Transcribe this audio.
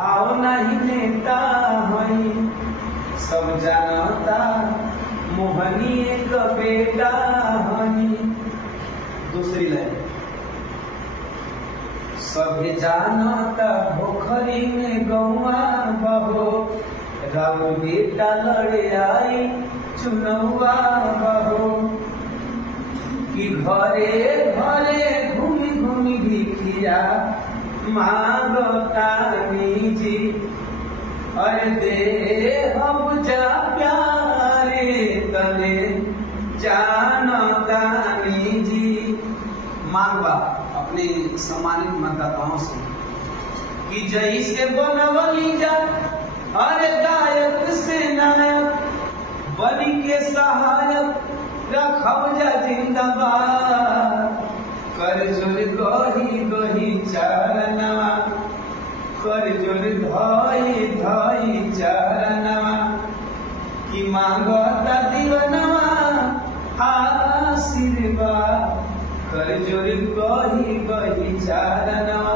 भाव नहीं नेता हई सब जानता मोहनी एक बेटा हई। दूसरी लाइन सभी जानता पोखरी में गौआ बहो राउ बेटा लड़े आई चुनौआ बहो कि घरे घरे घूमी घूमी भिखिया मांगतानी जी अरे दे हम जा प्यारे तने जानतानी जी। मांगवा अपने सम्मानित मतदाताओं से कि जैसे बनवली जा अरे गायक से नायक बनी के सहायक रखब जा जिंदाबाद कर जोर गही गही चरणवा कर जोर धई धई चरणवा कि मांगता दीवनवा आशीर्वाद कर जोर गही गही चरणवा।